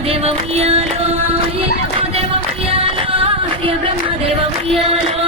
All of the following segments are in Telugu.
బ్రహ్మదేవ ఉయ్యాలో ఎల్ల గురుదేవ ఉయ్యాలో శ్రీ బ్రహ్మదేవ ఉయ్యాలో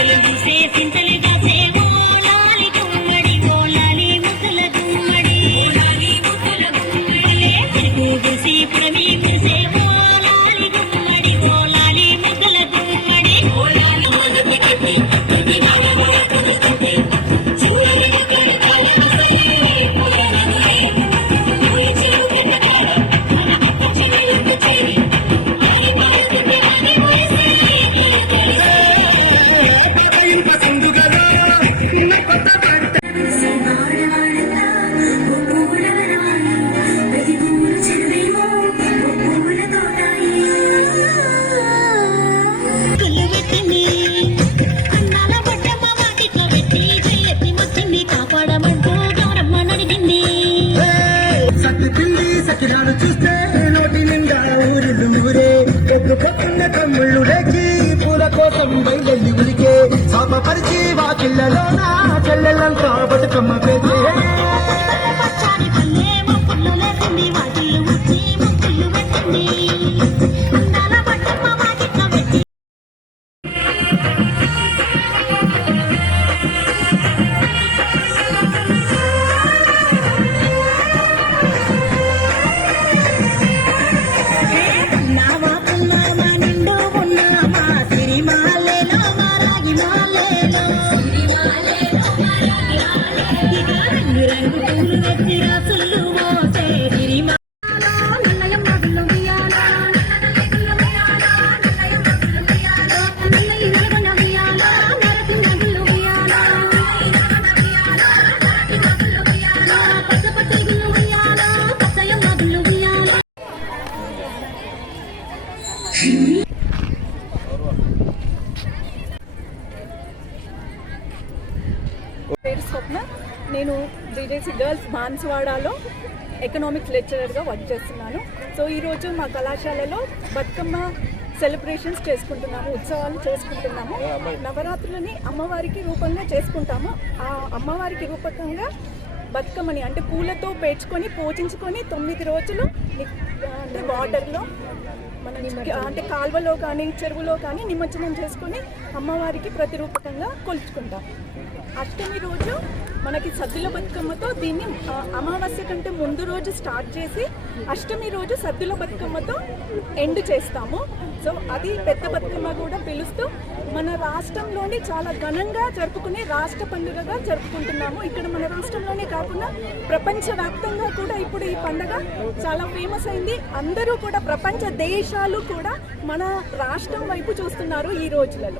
Telugu says in కాకినాడు చూస్తే నోటి నిండా ఊరులు ఊరే. ఎప్పుడు కొత్తున్న కమ్ముళ్ళు రేకి పూల కోసం బయలు ఉరికే. సాపరిచి వాకిళ్ళలో నా చెల్లెలంతా బతుకమ్మ స్వప్న. నేను జీజేసీ గర్ల్స్ బాన్స్వాడాలో ఎకనామిక్ లెక్చరర్గా వర్క్ చేస్తున్నాను. సో ఈరోజు మా కళాశాలలో బతుకమ్మ సెలబ్రేషన్స్ చేసుకుంటున్నాము ఉత్సవాలు చేసుకుంటున్నాము. నవరాత్రులని అమ్మవారికి రూపంగా చేసుకుంటాము. ఆ అమ్మవారికి రూపకంగా బతుకమ్మని అంటే పూలతో పేర్చుకొని పూజించుకొని తొమ్మిది రోజులు అంటే వాటర్లో మన అంటే కాల్వలో కానీ చెరువులో కానీ నిమజ్జనం చేసుకొని అమ్మవారికి ప్రతిరూపకంగా కొలుచుకుంటాం. అష్టమి రోజు మనకి సద్దుల బతుకమ్మతో దీన్ని అమావాస్య కంటే ముందు రోజు స్టార్ట్ చేసి అష్టమి రోజు సద్దుల బతుకమ్మతో ఎండ్ చేస్తాము. సో అది పెద్ద బతుకమ్మ కూడా పిలుస్తూ మన రాష్ట్రంలోని చాలా ఘనంగా జరుపుకునే రాష్ట్ర పండుగగా జరుపుకుంటున్నాము. ఇక్కడ మన రాష్ట్రంలోనే కాదు కాకుండా ప్రపంచవ్యాప్తంగా కూడా ఇప్పుడు ఈ పండుగ చాలా ఫేమస్ అయింది. అందరూ కూడా ప్రపంచ దేశాలు కూడా మన రాష్ట్రం వైపు చూస్తున్నారు ఈ రోజులలో.